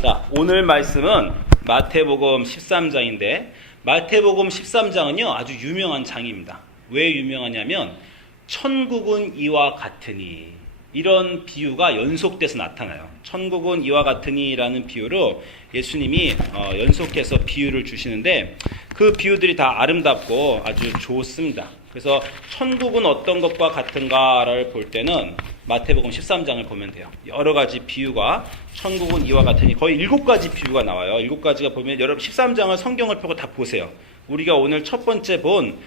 자, 오늘 말씀은 마태복음 13장인데 마태복음 13장은요 아주 유명한 장입니다. 왜 유명하냐면 천국은 이와 같으니 이런 비유가 연속돼서 나타나요. 천국은 이와 같으니라는 비유로 예수님이 연속해서 비유를 주시는데 그 비유들이 다 아름답고 아주 좋습니다. 그래서 천국은 어떤 것과 같은가를 볼 때는 마태복음 13장을 보면 돼요. 여러 가지 비유가 천국은 이와 같으니 거의 7가지 비유가 나와요. 7가지가 보면 여러분 13장을 성경을 펴고 다 보세요. 우리가 오늘 첫 번째 본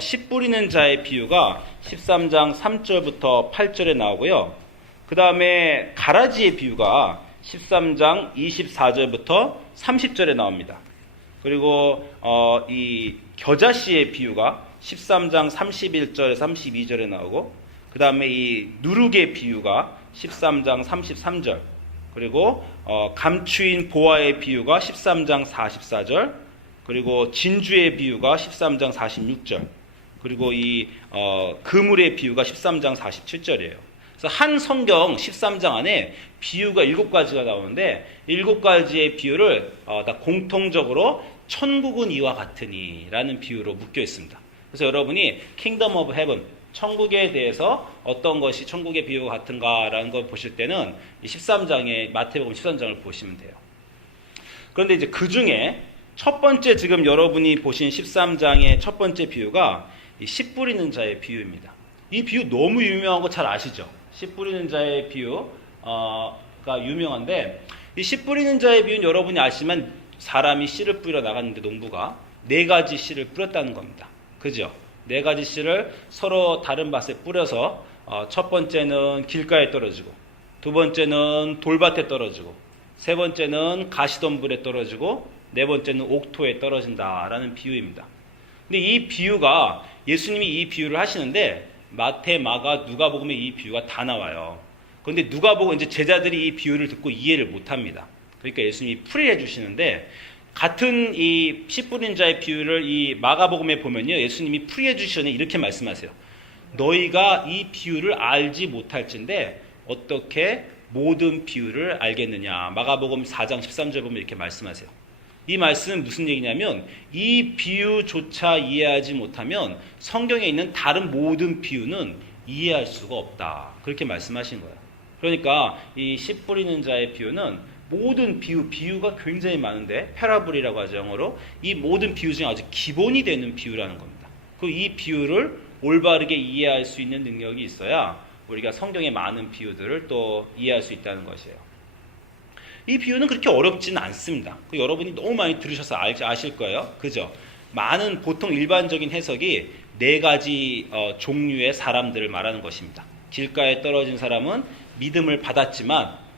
씨 뿌리는 자의 비유가 13장 3절부터 8절에 나오고요. 그 다음에 가라지의 비유가 13장 24절부터 30절에 나옵니다. 그리고 이 겨자씨의 비유가 13장 31절에 32절에 나오고 그 다음에 이 누룩의 비유가 13장 33절 그리고 감추인 보화의 비유가 13장 44절 그리고 진주의 비유가 13장 46절 그리고 이 그물의 비유가 13장 47절이에요. 그래서 한 성경 13장 안에 비유가 7가지가 나오는데 7가지의 비유를 다 공통적으로 천국은 이와 같으니 라는 비유로 묶여 있습니다. 그래서 여러분이 Kingdom of Heaven, 천국에 대해서 어떤 것이 천국의 비유가 같은가라는 걸 보실 때는 이 13장의 마태복음 13장을 보시면 돼요. 그런데 이제 그 중에 첫 번째 지금 여러분이 보신 13장의 첫 번째 비유가 이 씨 뿌리는 자의 비유입니다. 이 비유 너무 유명하고 잘 아시죠? 씨 뿌리는 자의 비유가 유명한데 이 씨 뿌리는 자의 비유는 여러분이 아시지만 사람이 씨를 뿌리러 나갔는데 농부가 4가지 씨를 뿌렸다는 겁니다. 그죠? 4가지 씨를 서로 다른 밭에 뿌려서 첫 번째는 길가에 떨어지고 두 번째는 돌밭에 떨어지고 세 번째는 가시덤불에 떨어지고 네 번째는 옥토에 떨어진다라는 비유입니다. 근데 이 비유가 예수님이 이 비유를 하시는데 마태, 마가, 누가복음에 이 비유가 다 나와요. 그런데 누가복음 이제 제자들이 이 비유를 듣고 이해를 못합니다. 그러니까 예수님이 풀이해 주시는데 같은 이 씨 뿌린 자의 비유를 이 마가복음에 보면요 예수님이 풀이해 주시는 이렇게 말씀하세요. 너희가 이 비유를 알지 못할진데 어떻게 모든 비유를 알겠느냐. 마가복음 4장 13절 보면 이렇게 말씀하세요. 이 말씀은 무슨 얘기냐면 이 비유조차 이해하지 못하면 성경에 있는 다른 모든 비유는 이해할 수가 없다. 그렇게 말씀하신 거예요. 그러니까 이 씨 뿌리는 자의 비유는 모든 비유가 굉장히 많은데 패러블이라고 하죠 영어로. 이 모든 비유 중에 아주 기본이 되는 비유라는 겁니다. 그리고 이 비유를 올바르게 이해할 수 있는 능력이 있어야 우리가 성경의 많은 비유들을 또 이해할 수 있다는 것이에요. 이 비유는 그렇게 어렵지는 않습니다. 여러분이 너무 많이 들으셔서 아실 거예요. 그죠? 많은 보통 일반적인 해석이 4가지 종류의 사람들을 말하는 것입니다. 길가에 떨어진 사람은 믿음을 받았지만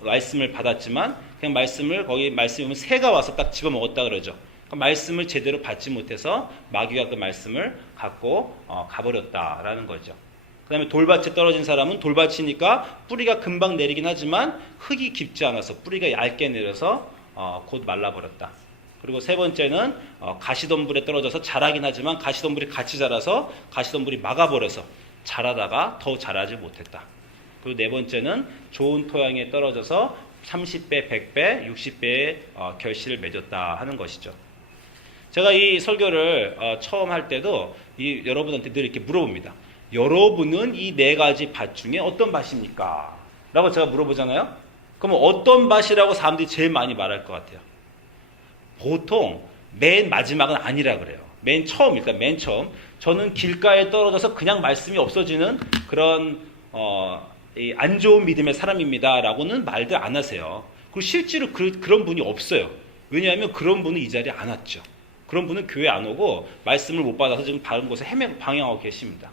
말씀을 받았지만 그냥 거기 말씀이 보면 새가 와서 딱 집어먹었다 그러죠. 말씀을 제대로 받지 못해서 마귀가 그 말씀을 갖고 가버렸다라는 거죠. 그 다음에 돌밭에 떨어진 사람은 돌밭이니까 뿌리가 금방 내리긴 하지만 흙이 깊지 않아서 뿌리가 얇게 내려서 곧 말라버렸다. 그리고 세 번째는 가시덤불에 떨어져서 자라긴 하지만 가시덤불이 같이 자라서 가시덤불이 막아버려서 자라다가 더 자라지 못했다. 그리고 네 번째는 좋은 토양에 떨어져서 30배, 100배, 60배의 결실을 맺었다 하는 것이죠. 제가 이 설교를 처음 할 때도 여러분한테 늘 이렇게 물어봅니다. 여러분은 이 4가지 밭 중에 어떤 밭입니까? 라고 제가 물어보잖아요. 그럼 어떤 밭이라고 사람들이 제일 많이 말할 것 같아요? 보통 맨 마지막은 아니라 그래요. 맨 처음 저는 길가에 떨어져서 그냥 말씀이 없어지는 그런 안 좋은 믿음의 사람입니다 라고는 말들 안 하세요. 그리고 실제로 그런 분이 없어요. 왜냐하면 그런 분은 이 자리에 안 왔죠. 그런 분은 교회 안 오고 말씀을 못 받아서 지금 다른 곳에 방향하고 계십니다.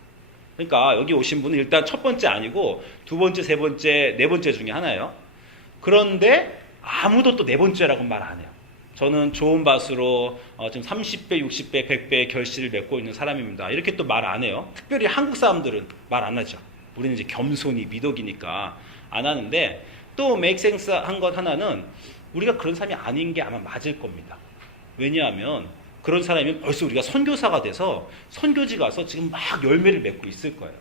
그러니까 여기 오신 분은 일단 첫 번째 아니고 두 번째, 세 번째, 네 번째 중에 하나예요. 그런데 아무도 또 네 번째라고 말 안 해요. 저는 좋은 밭으로 지금 30배, 60배, 100배의 결실을 맺고 있는 사람입니다. 이렇게 또 말 안 해요. 특별히 한국 사람들은 말 안 하죠. 우리는 이제 겸손히 미덕이니까 안 하는데 또 make sense 한 것 하나는 우리가 그런 사람이 아닌 게 아마 맞을 겁니다. 왜냐하면 그런 사람이면 벌써 우리가 선교사가 돼서 선교지 가서 지금 막 열매를 맺고 있을 거예요.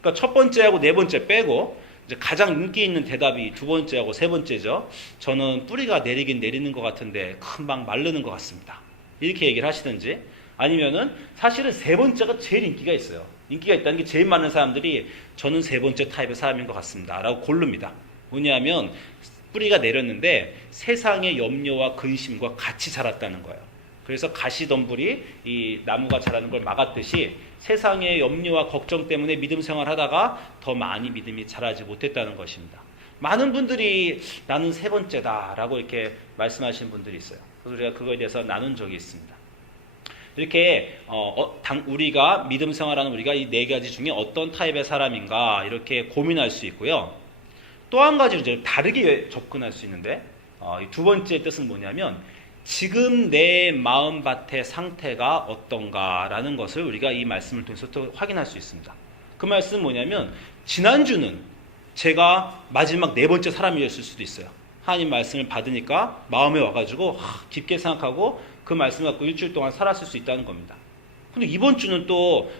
그러니까 첫 번째하고 네 번째 빼고 이제 가장 인기 있는 대답이 두 번째하고 세 번째죠. 저는 뿌리가 내리긴 내리는 것 같은데 금방 마르는 것 같습니다. 이렇게 얘기를 하시든지, 아니면은 사실은 세 번째가 제일 인기가 있어요. 인기가 있다는 게 제일 많은 사람들이 저는 세 번째 타입의 사람인 것 같습니다 라고 고릅니다. 뭐냐면 뿌리가 내렸는데 세상의 염려와 근심과 같이 자랐다는 거예요. 그래서 가시덤불이 이 나무가 자라는 걸 막았듯이 세상의 염려와 걱정 때문에 믿음 생활하다가 더 많이 믿음이 자라지 못했다는 것입니다. 많은 분들이 나는 세 번째다라고 이렇게 말씀하시는 분들이 있어요. 그래서 우리가 그거에 대해서 나눈 적이 있습니다. 이렇게 우리가 믿음 생활하는 우리가 이 네 가지 중에 어떤 타입의 사람인가 이렇게 고민할 수 있고요. 또 한 가지로 이제 다르게 접근할 수 있는데, 이 두 번째 뜻은 뭐냐면 지금 내 마음밭의 상태가 어떤가라는 것을 우리가 이 말씀을 통해서 또 확인할 수 있습니다. 그 말씀은 뭐냐면 지난주는 제가 마지막 네 번째 사람이었을 수도 있어요. 하나님 말씀을 받으니까 마음에 와가지고 깊게 생각하고 그 말씀 갖고 일주일 동안 살았을 수 있다는 겁니다. 근데 이번 주는 또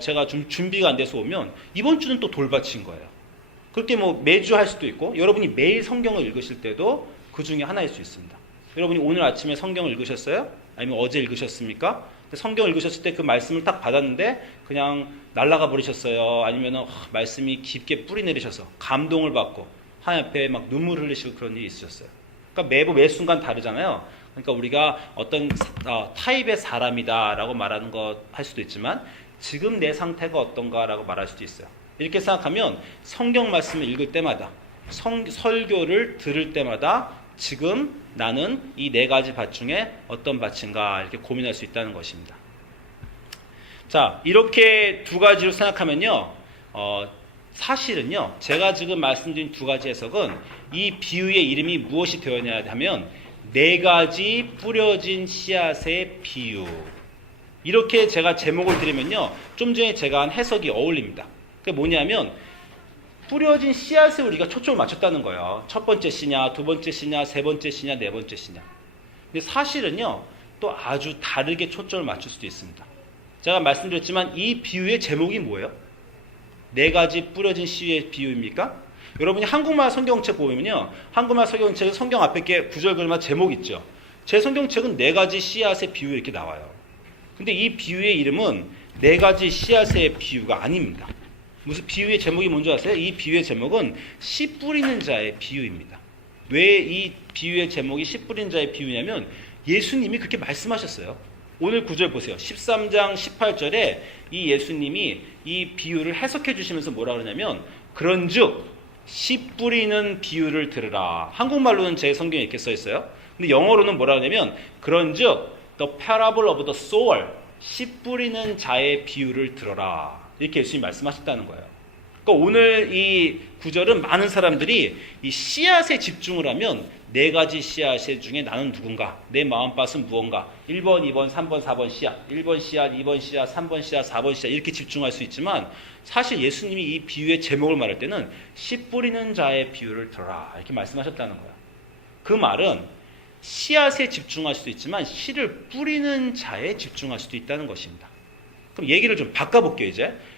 제가 좀 준비가 안 돼서 오면 이번 주는 또 돌밭인 거예요. 그렇게 뭐 매주 할 수도 있고, 여러분이 매일 성경을 읽으실 때도 그 중에 하나일 수 있습니다. 여러분이 오늘 아침에 성경을 읽으셨어요? 아니면 어제 읽으셨습니까? 성경을 읽으셨을 때 그 말씀을 딱 받았는데 그냥 날아가 버리셨어요? 아니면 말씀이 깊게 뿌리 내리셔서 감동을 받고 하나님 앞에 막 눈물 흘리시고 그런 일이 있으셨어요? 그러니까 매 순간 다르잖아요. 그러니까 우리가 어떤 타입의 사람이다라고 말하는 것 할 수도 있지만 지금 내 상태가 어떤가라고 말할 수도 있어요. 이렇게 생각하면 성경 말씀을 읽을 때마다 설교를 들을 때마다 지금 나는 이 네 가지 밭 중에 어떤 밭인가 이렇게 고민할 수 있다는 것입니다. 자, 이렇게 두 가지로 생각하면요, 사실은요, 제가 지금 말씀드린 두 가지 해석은 이 비유의 이름이 무엇이 되었냐 하면 네 가지 뿌려진 씨앗의 비유. 이렇게 제가 제목을 드리면요, 좀 전에 제가 한 해석이 어울립니다. 그게 뭐냐면 뿌려진 씨앗에 우리가 초점을 맞췄다는 거예요. 첫 번째 씨냐, 두 번째 씨냐, 세 번째 씨냐, 네 번째 씨냐. 근데 사실은요, 또 아주 다르게 초점을 맞출 수도 있습니다. 제가 말씀드렸지만 이 비유의 제목이 뭐예요? 네 가지 뿌려진 씨의 비유입니까? 여러분이 한국말 성경책 보면요, 한국말 성경책은 성경 앞에 게 구절 글만 제목 있죠. 제 성경책은 네 가지 씨앗의 비유 이렇게 나와요. 근데 이 비유의 이름은 네 가지 씨앗의 비유가 아닙니다. 무슨 비유의 제목이 뭔지 아세요? 이 비유의 제목은 씨 뿌리는 자의 비유입니다. 왜 이 비유의 제목이 씨 뿌리는 자의 비유냐면 예수님이 그렇게 말씀하셨어요. 오늘 구절 보세요. 13장 18절에 이 예수님이 이 비유를 해석해 주시면서 뭐라 그러냐면 그런즉 씨 뿌리는 비유를 들으라. 한국말로는 제 성경에 이렇게 써 있어요. 근데 영어로는 뭐라 그러냐면 그런즉 the parable of the sower, 씨 뿌리는 자의 비유를 들어라. 이렇게 예수님이 말씀하셨다는 거예요. 그러니까 오늘 이 구절은 많은 사람들이 이 씨앗에 집중을 하면 네 가지 씨앗 중에 나는 누군가, 내 마음밭은 무언가, 1번, 2번, 3번, 4번 씨앗, 1번 씨앗, 2번 씨앗, 3번 씨앗, 4번 씨앗 이렇게 집중할 수 있지만 사실 예수님이 이 비유의 제목을 말할 때는 씨 뿌리는 자의 비유를 들어라 이렇게 말씀하셨다는 거예요. 그 말은 씨앗에 집중할 수도 있지만 씨를 뿌리는 자에 집중할 수도 있다는 것입니다. 그럼 얘기를 좀 바꿔볼게요.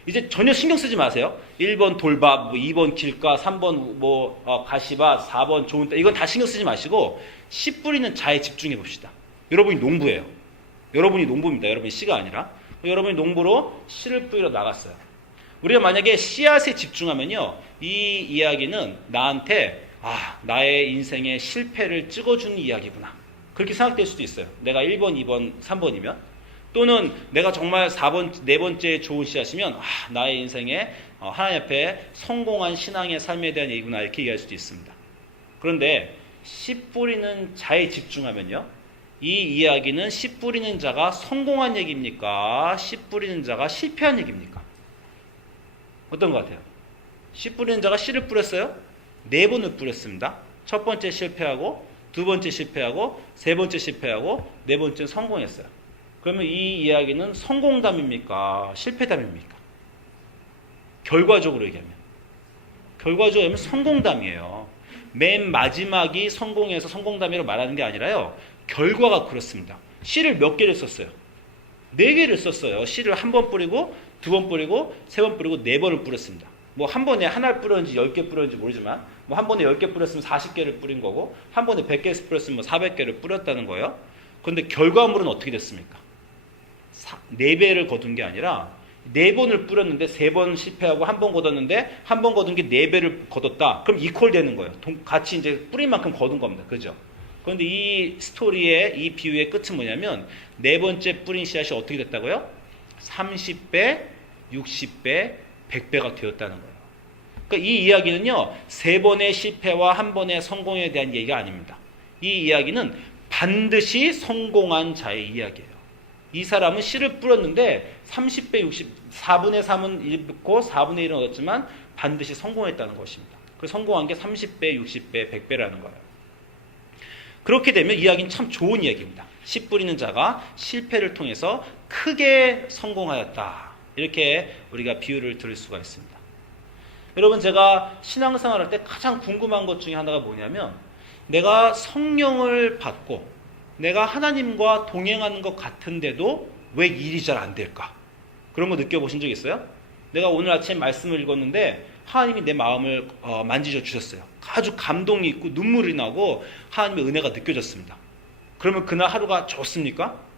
이제 전혀 신경 쓰지 마세요. 1번 돌밥, 2번 길가, 3번 가시밭, 4번 좋은 땅, 이건 다 신경 쓰지 마시고 씨 뿌리는 자에 집중해 봅시다. 여러분이 농부예요. 여러분이 농부입니다. 여러분이 씨가 아니라 여러분이 농부로 씨를 뿌리러 나갔어요. 우리가 만약에 씨앗에 집중하면요, 이 이야기는 나한테 나의 인생의 실패를 찍어주는 이야기구나 그렇게 생각될 수도 있어요. 내가 1번, 2번, 3번이면. 또는 내가 정말 4번, 네 번째 좋은 씨앗이면 나의 인생에 하나님 앞에 성공한 신앙의 삶에 대한 얘기구나 이렇게 얘기할 수도 있습니다. 그런데 씨 뿌리는 자에 집중하면요, 이 이야기는 씨 뿌리는 자가 성공한 얘기입니까? 씨 뿌리는 자가 실패한 얘기입니까? 어떤 것 같아요? 씨 뿌리는 자가 씨를 뿌렸어요? 4번을 뿌렸습니다. 첫 번째 실패하고, 두 번째 실패하고, 세 번째 실패하고, 네 번째는 성공했어요. 그러면 이 이야기는 성공담입니까? 실패담입니까? 결과적으로 얘기하면 성공담이에요. 맨 마지막이 성공해서 성공담이라고 말하는 게 아니라요, 결과가 그렇습니다. 씨를 몇 개를 썼어요? 4개를 썼어요. 씨를 한 번 뿌리고, 두 번 뿌리고, 세 번 뿌리고, 4번을 뿌렸습니다. 뭐 한 번에 하나를 뿌렸는지 10개 뿌렸는지 모르지만 뭐 한 번에 10개 뿌렸으면 40개를 뿌린 거고 한 번에 100개 뿌렸으면 뭐 400개를 뿌렸다는 거예요. 그런데 결과물은 어떻게 됐습니까? 4배를 거둔 게 아니라 4번을 뿌렸는데 3번 실패하고 1번 거뒀는데 1번 거둔 게 4배를 거뒀다. 그럼 이퀄 되는 거예요. 같이 이제 뿌린 만큼 거둔 겁니다. 그죠? 그런데 이 스토리의 이 비유의 끝은 뭐냐면 4번째 뿌린 씨앗이 어떻게 됐다고요? 30배, 60배, 100배가 되었다는 거예요. 그러니까 이 이야기는요, 3번의 실패와 1번의 성공에 대한 얘기가 아닙니다. 이 이야기는 반드시 성공한 자의 이야기예요. 이 사람은 씨를 뿌렸는데 30배, 4분의 3은 잃고 4분의 1은 얻었지만 반드시 성공했다는 것입니다. 그래서 성공한 게 30배, 60배, 100배라는 거예요. 그렇게 되면 이야기는 참 좋은 이야기입니다. 씨 뿌리는 자가 실패를 통해서 크게 성공하였다. 이렇게 우리가 비유를 들을 수가 있습니다. 여러분, 제가 신앙생활 할 때 가장 궁금한 것 중에 하나가 뭐냐면 내가 성령을 받고 내가 하나님과 동행하는 것 같은데도 왜 일이 잘 안 될까? 그런 거 느껴보신 적 있어요? 내가 오늘 아침 말씀을 읽었는데 하나님이 내 마음을 만지셔 주셨어요. 아주 감동이 있고 눈물이 나고 하나님의 은혜가 느껴졌습니다. 그러면 그날 하루가 좋습니까?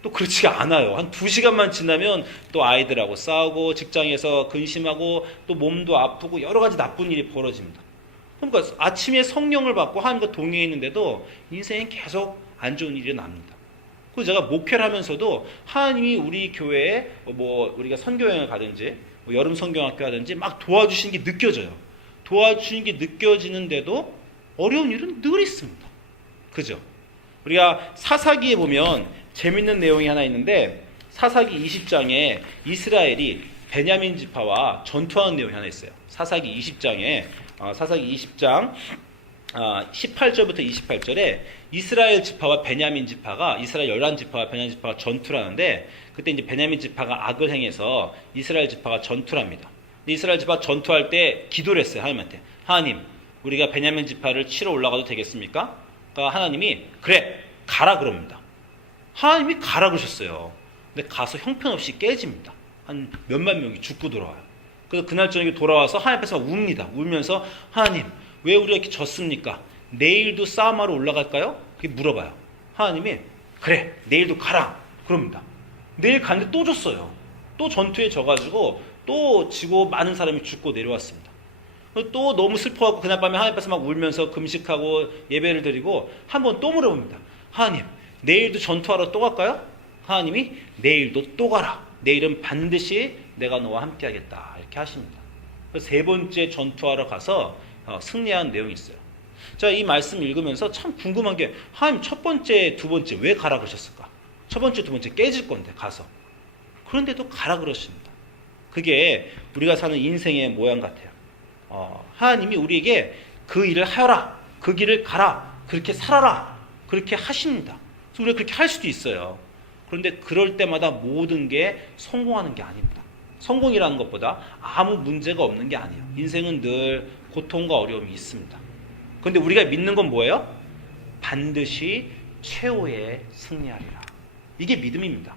또 그렇지가 않아요. 한 2시간만 지나면 또 아이들하고 싸우고 직장에서 근심하고 또 몸도 아프고 여러 가지 나쁜 일이 벌어집니다. 그러니까 아침에 성령을 받고 하나님과 동행했는데도 인생에 계속 안 좋은 일이 납니다. 그래서 제가 목회를 하면서도 하나님이 우리 교회에 뭐 우리가 선교여행을 가든지 뭐 여름 성경학교 하든지 막 도와주시는 게 느껴져요. 도와주시는 게 느껴지는데도 어려운 일은 늘 있습니다. 그죠? 우리가 사사기에 보면 재밌는 내용이 하나 있는데 사사기 20장에 이스라엘이 베냐민 지파와 전투하는 내용이 하나 있어요. 사사기 20장에 사사기 20장 18절부터 28절에 이스라엘 지파와 베냐민 지파가 이스라엘 11지파와 베냐민 지파가 전투를 하는데 그때 이제 베냐민 지파가 악을 행해서 이스라엘 지파가 전투를 합니다. 이스라엘 지파가 전투할 때 기도를 했어요. 하나님한테. 하나님, 우리가 베냐민 지파를 치러 올라가도 되겠습니까? 그러니까 하나님이 그래, 가라 그럽니다. 하나님이 가라 그러셨어요. 근데 가서 형편없이 깨집니다. 한 몇만 명이 죽고 돌아와요. 그래서 그날 저녁에 돌아와서 하나님 앞에서 웁니다. 울면서 하나님, 왜 우리가 이렇게 졌습니까? 내일도 싸움하러 올라갈까요? 그렇게 물어봐요. 하나님이 그래, 내일도 가라 그럽니다. 내일 갔는데 또 졌어요. 또 전투에 져가지고 또 지고 많은 사람이 죽고 내려왔습니다. 또 너무 슬퍼하고 그날 밤에 하나님 앞에서 막 울면서 금식하고 예배를 드리고 한번 또 물어봅니다. 하나님, 내일도 전투하러 또 갈까요? 하나님이 내일도 또 가라. 내일은 반드시 내가 너와 함께 하겠다. 이렇게 하십니다. 그래서 3번째 전투하러 가서 승리한 내용이 있어요. 자, 이 말씀 읽으면서 참 궁금한 게 하나님 첫 번째, 두 번째 왜 가라 그러셨을까? 첫 번째, 두 번째 깨질 건데 가서. 그런데도 가라 그러십니다. 그게 우리가 사는 인생의 모양 같아요. 하나님이 우리에게 그 일을 하여라. 그 길을 가라. 그렇게 살아라. 그렇게 하십니다. 그래서 우리가 그렇게 할 수도 있어요. 그런데 그럴 때마다 모든 게 성공하는 게 아닙니다. 성공이라는 것보다 아무 문제가 없는 게 아니에요. 인생은 늘 고통과 어려움이 있습니다. 그런데 우리가 믿는 건 뭐예요? 반드시 최후에 승리하리라. 이게 믿음입니다.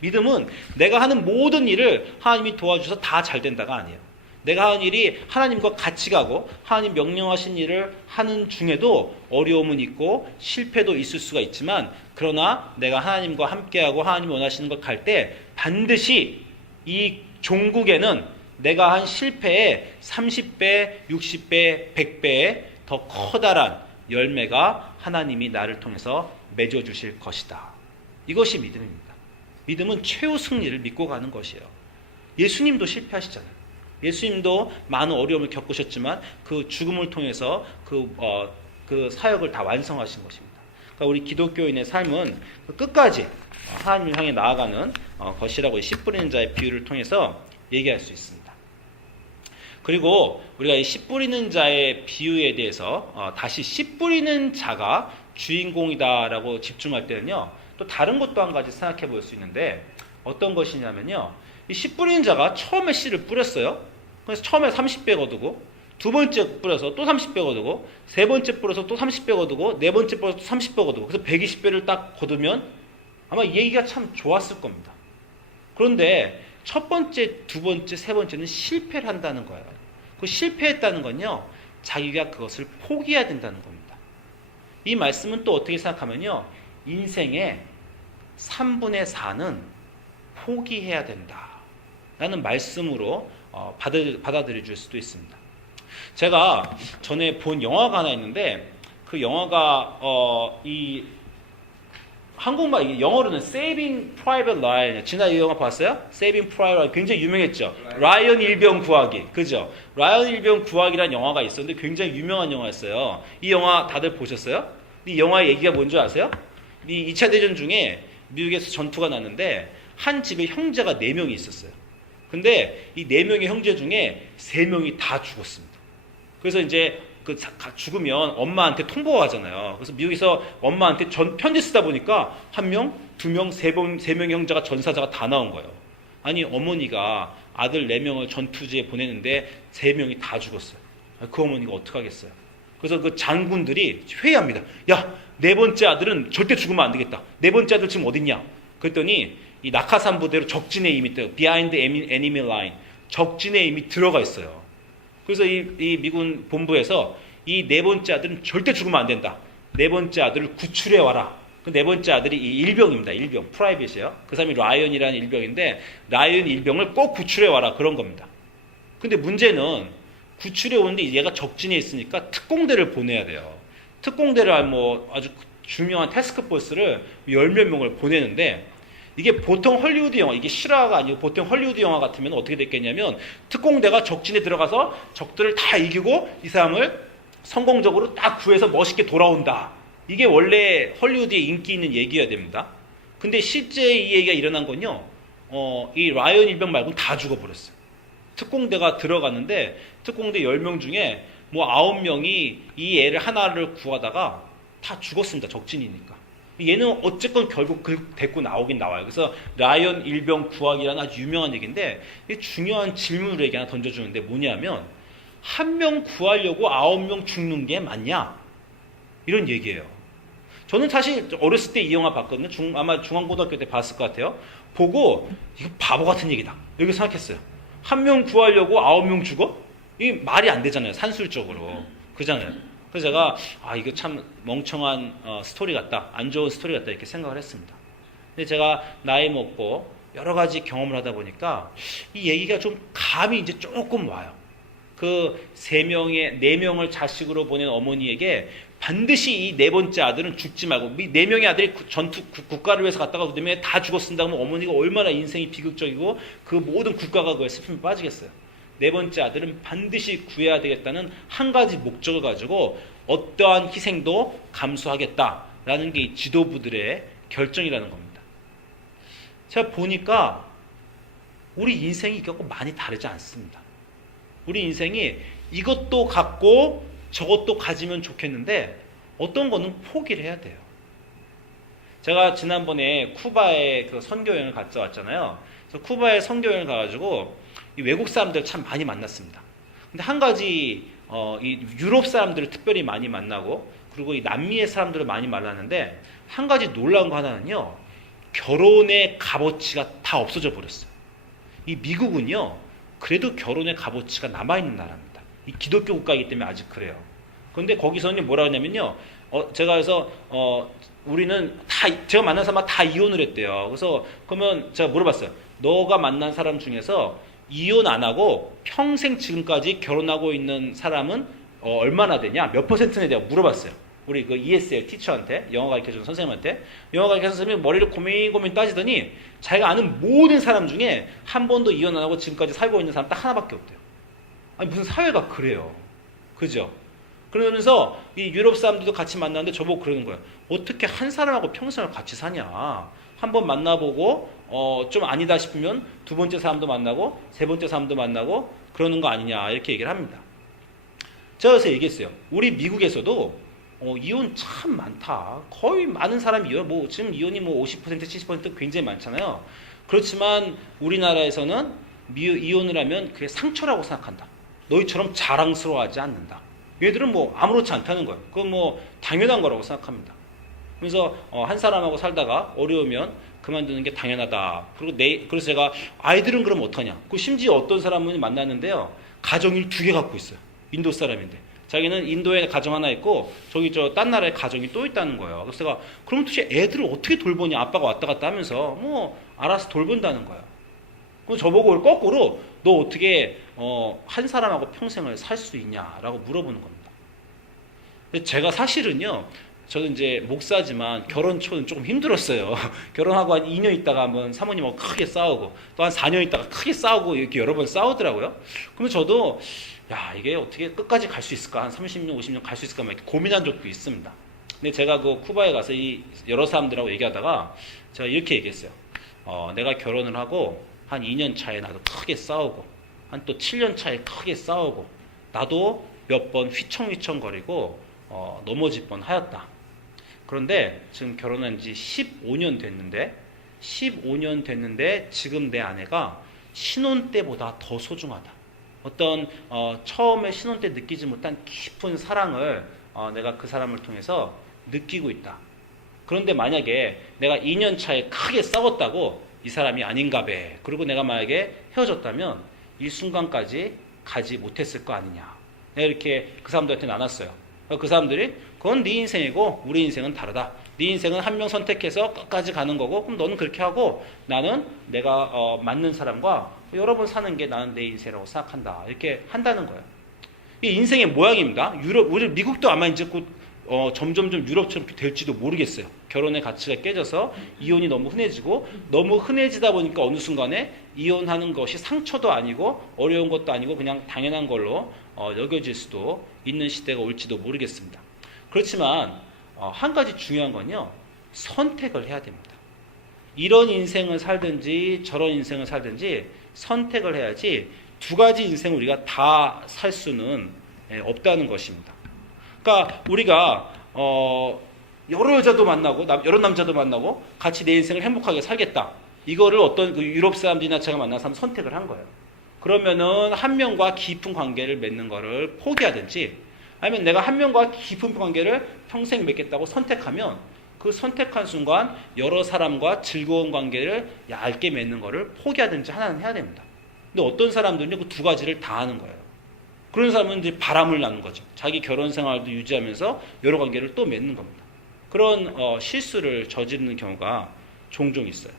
믿음은 내가 하는 모든 일을 하나님이 도와주셔서 다 잘 된다가 아니에요. 내가 하는 일이 하나님과 같이 가고 하나님 명령하신 일을 하는 중에도 어려움은 있고 실패도 있을 수가 있지만 그러나 내가 하나님과 함께하고 하나님이 원하시는 걸 갈 때 반드시 이 종국에는 내가 한 실패의 30배, 60배, 100배의 더 커다란 열매가 하나님이 나를 통해서 맺어주실 것이다. 이것이 믿음입니다. 믿음은 최후 승리를 믿고 가는 것이에요. 예수님도 실패하시잖아요. 예수님도 많은 어려움을 겪으셨지만 그 죽음을 통해서 그 사역을 다 완성하신 것입니다. 그러니까 우리 기독교인의 삶은 끝까지 하나님을 향해 나아가는 것이라고 씨 뿌리는 자의 비유를 통해서 얘기할 수 있습니다. 그리고 우리가 이 씨 뿌리는 자의 비유에 대해서 다시 씨 뿌리는 자가 주인공이다라고 집중할 때는요, 또 다른 것도 한 가지 생각해 볼 수 있는데 어떤 것이냐면요, 이 씨 뿌리는 자가 처음에 씨를 뿌렸어요. 그래서 처음에 30배 거두고 두 번째 뿌려서 또 30배 거두고 세 번째 뿌려서 또 30배 거두고 네 번째 뿌려서 또 30배 거두고 그래서 120배를 딱 거두면 아마 이 얘기가 참 좋았을 겁니다. 그런데 첫 번째, 두 번째, 세 번째는 실패를 한다는 거예요. 그 실패했다는 건요, 자기가 그것을 포기해야 된다는 겁니다. 이 말씀은 또 어떻게 생각하면요, 인생의 3분의 4는 포기해야 된다 라는 말씀으로 받아들여 줄 수도 있습니다. 제가 전에 본 영화가 하나 있는데, 그 영화가 이 한국말, 영어로는 Saving Private Ryan. 지난 이 영화 봤어요? Saving Private Ryan. 굉장히 유명했죠. 라이언 일병 구하기. 그죠? 라이언 일병 구하기라는 영화가 있었는데 굉장히 유명한 영화였어요. 이 영화 다들 보셨어요? 이 영화의 얘기가 뭔지 아세요? 이 2차 대전 중에 미국에서 전투가 났는데 한 집에 형제가 4명이 있었어요. 근데 이 4명의 형제 중에 3명이 다 죽었습니다. 그래서 이제 그 죽으면 엄마한테 통보가 가잖아요. 그래서 미국에서 엄마한테 편지 쓰다 보니까 1명, 2명, 3명의 형제가 전사자가 다 나온 거예요. 아니, 어머니가 아들 4명을 전투지에 보내는데 3명이 다 죽었어요. 그 어머니가 어떡하겠어요. 그래서 그 장군들이 회의합니다. 야, 4번째 아들은 절대 죽으면 안 되겠다. 4번째 아들 지금 어딨냐? 그랬더니 이 낙하산 부대로 적진에 이미 Behind Enemy Line, 적진에 이미 들어가 있어요. 그래서 이 미군 본부에서 이 4번째 아들은 절대 죽으면 안 된다. 4번째 아들을 구출해 와라. 그 4번째 아들이 이 일병입니다. 일병, 프라이빗이에요. 그 사람이 라이언이라는 일병인데 라이언 일병을 꼭 구출해 와라 그런 겁니다. 근데 문제는 구출해 오는데 얘가 적진에 있으니까 특공대를 보내야 돼요. 특공대를 뭐 아주 중요한 태스크포스를 10몇 명을 보내는데, 이게 보통 헐리우드 영화, 이게 실화가 아니고 보통 헐리우드 영화 같으면 어떻게 됐겠냐면, 특공대가 적진에 들어가서 적들을 다 이기고 이 사람을 성공적으로 딱 구해서 멋있게 돌아온다. 이게 원래 헐리우드에 인기 있는 얘기여야 됩니다. 근데 실제 이 얘기가 일어난 건요, 이 라이언 일병 말고는 다 죽어버렸어요. 특공대가 들어갔는데 특공대 10명 중에 뭐 9명이 이 애를 하나를 구하다가 다 죽었습니다. 적진이니까. 얘는 어쨌건 결국 데리고 나오긴 나와요. 그래서 라이언 일병 구하기라는 아주 유명한 얘기인데, 중요한 질문을 얘기 하나 던져주는데 뭐냐면, 1명 구하려고 9명 죽는 게 맞냐? 이런 얘기예요. 저는 사실 어렸을 때 이 영화 봤거든요. 아마 중앙고등학교 때 봤을 것 같아요. 보고 이거 바보 같은 얘기다 이렇게 생각했어요. 1명 구하려고 9명 죽어? 이게 말이 안 되잖아요. 산술적으로. 그잖아요. 그래서 제가 이거 참 멍청한 스토리 같다, 안 좋은 스토리 같다 이렇게 생각을 했습니다. 근데 제가 나이 먹고 여러 가지 경험을 하다 보니까 이 얘기가 좀 감이 이제 조금 와요. 그 4명을 자식으로 보낸 어머니에게 반드시 이 4번째 아들은 죽지 말고, 이 4명의 아들이 전투 국가를 위해서 갔다가 그 4명이 다 죽었습니다 하면 어머니가 얼마나 인생이 비극적이고 그 모든 국가가 그에 슬픔에 빠지겠어요. 4번째 아들은 반드시 구해야 되겠다는 한 가지 목적을 가지고 어떠한 희생도 감수하겠다라는 게 이 지도부들의 결정이라는 겁니다. 제가 보니까 우리 인생이 이것과 많이 다르지 않습니다. 우리 인생이 이것도 갖고 저것도 가지면 좋겠는데 어떤 거는 포기를 해야 돼요. 제가 지난번에 쿠바에 그 선교여행을 갔다 왔잖아요. 그래서 쿠바에 선교여행을 가가지고 이 외국 사람들 참 많이 만났습니다. 근데 한 가지 이 유럽 사람들을 특별히 많이 만나고, 그리고 이 남미의 사람들을 많이 만났는데, 한 가지 놀라운 거 하나는요, 결혼의 값어치가 다 없어져 버렸어요. 이 미국은요, 그래도 결혼의 값어치가 남아있는 나라입니다. 이 기독교 국가이기 때문에 아직 그래요. 그런데 거기서는 뭐라 하냐면요, 제가 그래서 우리는 제가 만난 사람 다 이혼을 했대요. 그래서 그러면 제가 물어봤어요. 너가 만난 사람 중에서 이혼 안 하고 평생 지금까지 결혼하고 있는 사람은 얼마나 되냐? 몇 퍼센트나 되냐고 물어봤어요. 우리 그 ESL 티처한테, 영어 가르쳐주는 선생님한테. 영어 가르쳐주는 선생님이 머리를 고민 따지더니 자기가 아는 모든 사람 중에 한 번도 이혼 안 하고 지금까지 살고 있는 사람 딱 하나밖에 없대요. 아니 무슨 사회가 그래요. 그죠? 그러면서 이 유럽 사람들도 같이 만났는데 저보고 그러는 거예요. 어떻게 한 사람하고 평생을 같이 사냐? 한 번 만나보고 좀 아니다 싶으면 2번째 사람도 만나고 3번째 사람도 만나고 그러는 거 아니냐 이렇게 얘기를 합니다. 제가 그래서 얘기했어요. 우리 미국에서도 이혼 참 많다. 거의 많은 사람이 이혼, 지금 이혼이 50% 70% 굉장히 많잖아요. 그렇지만 우리나라에서는 이혼을 하면 그게 상처라고 생각한다. 너희처럼 자랑스러워하지 않는다. 얘들은 아무렇지 않다는 거예요. 그건 당연한 거라고 생각합니다. 그래서 한 사람하고 살다가 어려우면 그만두는 게 당연하다. 그리고 그래서 제가 아이들은 그럼 어떡하냐. 심지어 어떤 사람을 만났는데요. 가정을 2개 갖고 있어요. 인도 사람인데. 자기는 인도에 가정 하나 있고 저기 딴 나라에 가정이 또 있다는 거예요. 그래서 내가 그럼 도대체 애들을 어떻게 돌보냐? 아빠가 왔다 갔다 하면서 뭐 알아서 돌본다는 거예요. 그럼 저보고 거꾸로 너 어떻게 한 사람하고 평생을 살 수 있냐라고 물어보는 겁니다. 근데 제가 사실은요. 저는 이제 목사지만 결혼 초는 조금 힘들었어요. 결혼하고 한 2년 있다가 한번 사모님하고 크게 싸우고 또 한 4년 있다가 크게 싸우고 이렇게 여러 번 싸우더라고요. 그러면 저도 야 이게 어떻게 끝까지 갈 수 있을까? 한 30년, 50년 갈 수 있을까? 막 이렇게 고민한 적도 있습니다. 근데 제가 그 쿠바에 가서 이 여러 사람들하고 얘기하다가 제가 이렇게 얘기했어요. 내가 결혼을 하고 한 2년 차에 나도 크게 싸우고 한 또 7년 차에 크게 싸우고 나도 몇 번 휘청휘청거리고 넘어질 뻔 하였다. 그런데 지금 결혼한 지 15년 됐는데 지금 내 아내가 신혼 때보다 더 소중하다. 어떤 처음에 신혼 때 느끼지 못한 깊은 사랑을 내가 그 사람을 통해서 느끼고 있다. 그런데 만약에 내가 2년 차에 크게 싸웠다고 이 사람이 아닌가 봐. 그리고 내가 만약에 헤어졌다면 이 순간까지 가지 못했을 거 아니냐. 내가 이렇게 그 사람들한테 나눴어요. 그 사람들이 그건 네 인생이고 우리 인생은 다르다. 네 인생은 한 명 선택해서 끝까지 가는 거고 그럼 너는 그렇게 하고 나는 내가 맞는 사람과 여러 번 사는 게 나는 내 인생이라고 생각한다. 이렇게 한다는 거예요. 이 인생의 모양입니다. 우리 미국도 아마 이제 곧 점점점 유럽처럼 될지도 모르겠어요. 결혼의 가치가 깨져서 이혼이 너무 흔해지고 너무 흔해지다 보니까 어느 순간에 이혼하는 것이 상처도 아니고 어려운 것도 아니고 그냥 당연한 걸로 여겨질 수도 있는 시대가 올지도 모르겠습니다. 그렇지만 한 가지 중요한 건요. 선택을 해야 됩니다. 이런 인생을 살든지 저런 인생을 살든지 선택을 해야지 두 가지 인생을 우리가 다 살 수는 없다는 것입니다. 그러니까 우리가 여러 여자도 만나고 여러 남자도 만나고 같이 내 인생을 행복하게 살겠다. 이거를 어떤 그 유럽 사람들이나 제가 만나서 한번 선택을 한 거예요. 그러면은 한 명과 깊은 관계를 맺는 거를 포기하든지 아니면 내가 한 명과 깊은 관계를 평생 맺겠다고 선택하면 그 선택한 순간 여러 사람과 즐거운 관계를 얇게 맺는 거를 포기하든지 하나는 해야 됩니다. 근데 어떤 사람들은 그 두 가지를 다 하는 거예요. 그런 사람은 이제 바람을 나는 거죠. 자기 결혼 생활도 유지하면서 여러 관계를 또 맺는 겁니다. 그런 실수를 저지르는 경우가 종종 있어요.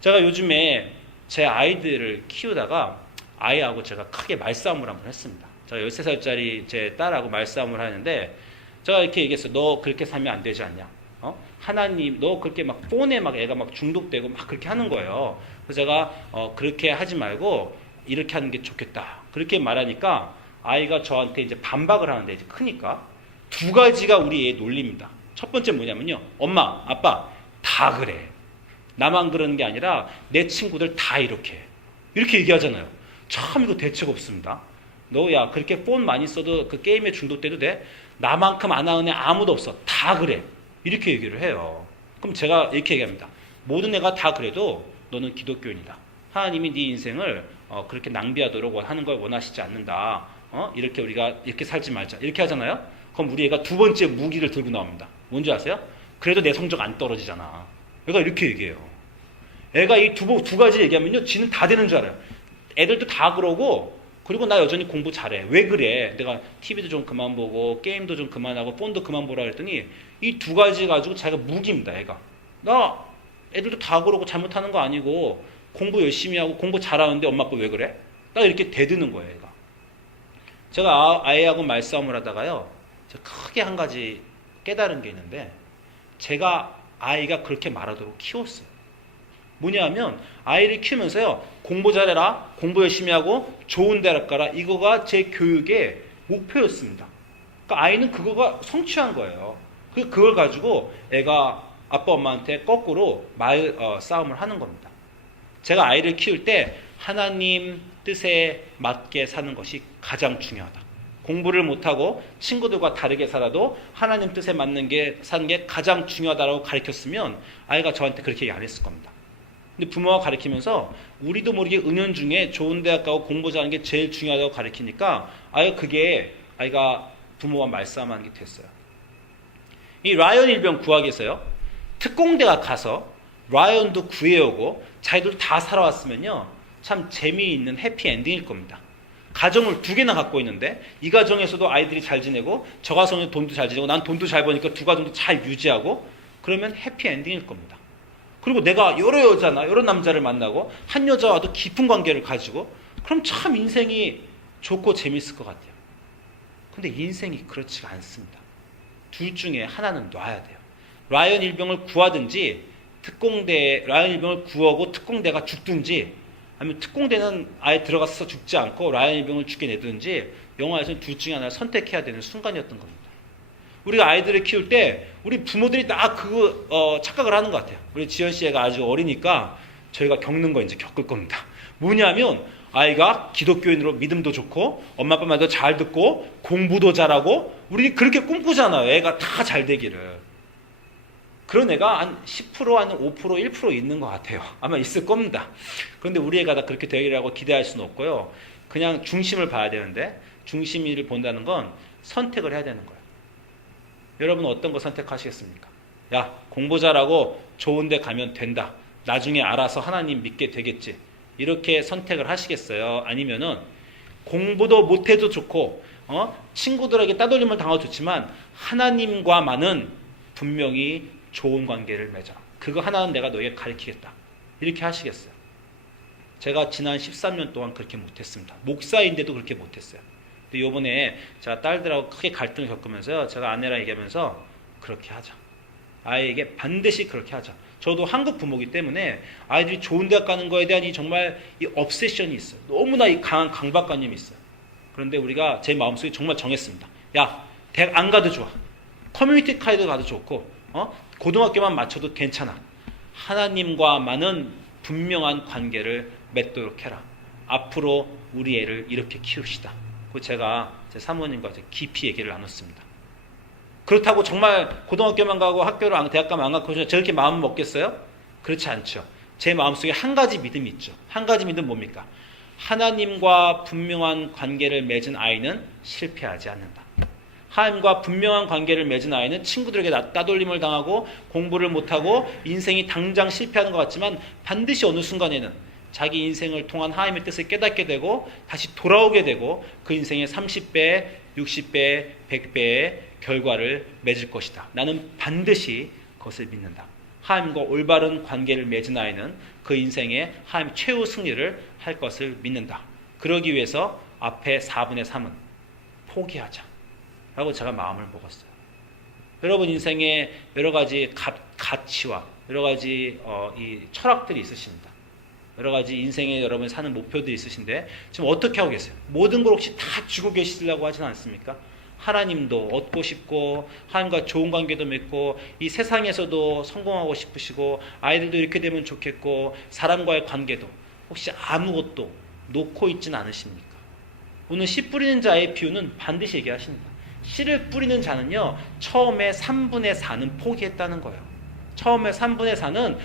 제가 요즘에 제 아이들을 키우다가 아이하고 제가 크게 말싸움을 한번 했습니다. 제가 13살짜리 제 딸하고 말싸움을 하는데 제가 이렇게 얘기했어요. 너 그렇게 살면 안 되지 않냐? 하나님, 너 그렇게 막 폰에 막 애가 막 중독되고 막 그렇게 하는 거예요. 그래서 제가 그렇게 하지 말고 이렇게 하는 게 좋겠다. 그렇게 말하니까 아이가 저한테 이제 반박을 하는데 이제 크니까 두 가지가 우리의 논리입니다. 첫 번째 뭐냐면요. 엄마, 아빠 다 그래. 나만 그러는 게 아니라 내 친구들 다 이렇게 해. 이렇게 얘기하잖아요. 참 이거 대책 없습니다. 너 야 그렇게 폰 많이 써도 그 게임에 중독돼도 돼? 나만큼 안 하는 애 아무도 없어. 다 그래. 이렇게 얘기를 해요. 그럼 제가 이렇게 얘기합니다. 모든 애가 다 그래도 너는 기독교인이다. 하나님이 네 인생을 그렇게 낭비하도록 하는 걸 원하시지 않는다. 이렇게 우리가 이렇게 살지 말자. 이렇게 하잖아요. 그럼 우리 애가 두 번째 무기를 들고 나옵니다. 뭔지 아세요? 그래도 내 성적 안 떨어지잖아. 애가 이렇게 얘기해요. 애가 이 두 가지 얘기하면요. 지는 다 되는 줄 알아요. 애들도 다 그러고 그리고 나 여전히 공부 잘해. 왜 그래? 내가 TV도 좀 그만 보고 게임도 좀 그만하고 폰도 그만 보라 그랬더니 이 두 가지 가지고 자기가 무기입니다. 애가. 나 애들도 다 그러고 잘못하는 거 아니고 공부 열심히 하고 공부 잘하는데 엄마 아빠 왜 그래? 딱 이렇게 대드는 거예요. 애가. 제가 아이하고 말싸움을 하다가요. 제가 크게 한 가지 깨달은 게 있는데 제가 아이가 그렇게 말하도록 키웠어요. 뭐냐면 아이를 키우면서요. 공부 잘해라. 공부 열심히 하고 좋은 대학 가라. 이거가 제 교육의 목표였습니다. 그러니까 아이는 그거가 성취한 거예요. 그걸 가지고 애가 아빠 엄마한테 거꾸로 싸움을 하는 겁니다. 제가 아이를 키울 때 하나님 뜻에 맞게 사는 것이 가장 중요하다. 공부를 못하고 친구들과 다르게 살아도 하나님 뜻에 맞는 게 사는 게 가장 중요하다고 가르쳤으면 아이가 저한테 그렇게 얘기 안 했을 겁니다. 근데 부모가 가르치면서 우리도 모르게 은연중에 좋은 대학 가고 공부 잘하는 게 제일 중요하다고 가르치니까 아이가 부모와 말싸움하는 게 됐어요. 이 라이언 일병 구하기에서요. 특공대가 가서 라이언도 구해오고 자기들 다 살아왔으면요. 참 재미있는 해피엔딩일 겁니다. 가정을 두 개나 갖고 있는데 이 가정에서도 아이들이 잘 지내고 저 가정에서 돈도 잘 지내고 난 돈도 잘 버니까 두 가정도 잘 유지하고 그러면 해피엔딩일 겁니다. 그리고 내가 여러 여자나 여러 남자를 만나고 한 여자와도 깊은 관계를 가지고 그럼 참 인생이 좋고 재밌을 것 같아요. 근데 인생이 그렇지가 않습니다. 둘 중에 하나는 놔야 돼요. 라이언 일병을 구하든지 라이언 일병을 구하고 특공대가 죽든지 아니면 특공대는 아예 들어가서 죽지 않고 라이언 일병을 죽게 내든지 영화에서는 둘 중에 하나를 선택해야 되는 순간이었던 겁니다. 우리가 아이들을 키울 때 우리 부모들이 다 그거 착각을 하는 것 같아요. 우리 지연 씨가 아주 어리니까 저희가 겪는 거 이제 겪을 겁니다. 뭐냐면 아이가 기독교인으로 믿음도 좋고 엄마 아빠 말도 잘 듣고 공부도 잘하고 우리 그렇게 꿈꾸잖아요. 애가 다 잘 되기를. 그런 애가 한 10%, 한 5%, 1% 있는 것 같아요. 아마 있을 겁니다. 그런데 우리 애가 다 그렇게 되기라고 기대할 수는 없고요. 그냥 중심을 봐야 되는데 중심을 본다는 건 선택을 해야 되는 거예요. 여러분은 어떤 거 선택하시겠습니까? 야, 공부 잘하고 좋은 데 가면 된다. 나중에 알아서 하나님 믿게 되겠지. 이렇게 선택을 하시겠어요? 아니면은 공부도 못해도 좋고 친구들에게 따돌림을 당해도 좋지만 하나님과만은 분명히 좋은 관계를 맺어라. 그거 하나는 내가 너에게 가르치겠다. 이렇게 하시겠어요? 제가 지난 13년 동안 그렇게 못했습니다. 목사인데도 그렇게 못했어요. 근데 요번에 제가 딸들하고 크게 갈등을 겪으면서 제가 아내랑 얘기하면서 그렇게 하자. 아이에게 반드시 그렇게 하자. 저도 한국 부모이기 때문에 아이들이 좋은 대학 가는 거에 대한 정말 이 obsession이 있어요. 너무나 이 강한 강박관념이 있어요. 그런데 우리가 제 마음속에 정말 정했습니다. 야, 대학 안 가도 좋아. 커뮤니티 카이드 가도 좋고 고등학교만 맞춰도 괜찮아. 하나님과만은 분명한 관계를 맺도록 해라. 앞으로 우리 애를 이렇게 키웁시다. 그 제가 제 사모님과 깊이 얘기를 나눴습니다. 그렇다고 정말 고등학교만 가고 대학 가면 안 가고 저렇게 마음을 먹겠어요? 그렇지 않죠. 제 마음속에 한 가지 믿음이 있죠. 한 가지 믿음 뭡니까? 하나님과 분명한 관계를 맺은 아이는 실패하지 않는다. 하나님과 분명한 관계를 맺은 아이는 친구들에게 따돌림을 당하고 공부를 못하고 인생이 당장 실패하는 것 같지만 반드시 어느 순간에는 자기 인생을 통한 하나님의 뜻을 깨닫게 되고 다시 돌아오게 되고 그 인생의 30배, 60배, 100배의 결과를 맺을 것이다. 나는 반드시 그것을 믿는다. 하나님과 올바른 관계를 맺은 아이는 그 인생의 하나님 최후 승리를 할 것을 믿는다. 그러기 위해서 앞에 4분의 3은 포기하자. 라고 제가 마음을 먹었어요. 여러분 인생에 여러 가지 가치와 여러 가지 이 철학들이 있으십니다. 여러 가지 인생에 여러분 사는 목표들이 있으신데 지금 어떻게 하고 계세요? 모든 걸 혹시 다 주고 계시려고 하진 않습니까? 하나님도 얻고 싶고 하나님과 좋은 관계도 맺고 이 세상에서도 성공하고 싶으시고 아이들도 이렇게 되면 좋겠고 사람과의 관계도 혹시 아무것도 놓고 있진 않으십니까? 오늘 씨 뿌리는 자의 비유는 반드시 얘기하십니다. 씨를 뿌리는 자는요 처음에 3분의 4는 포기했다는 거예요. 처음에 3분의 4는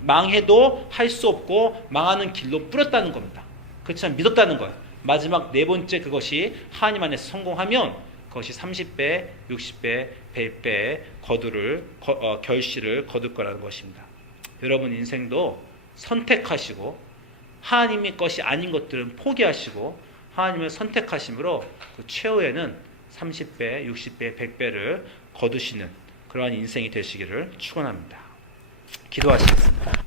망해도 할 수 없고 망하는 길로 뿌렸다는 겁니다. 그렇지만 믿었다는 거예요. 마지막 네 번째 그것이 하나님 안에서 성공하면 그것이 30배, 60배, 100배의 결실을 거둘 거라는 것입니다. 여러분 인생도 선택하시고 하나님의 것이 아닌 것들은 포기하시고 하나님을 선택하심으로 그 최후에는 30배, 60배, 100배를 거두시는 그러한 인생이 되시기를 축원합니다. 기도하시겠습니다.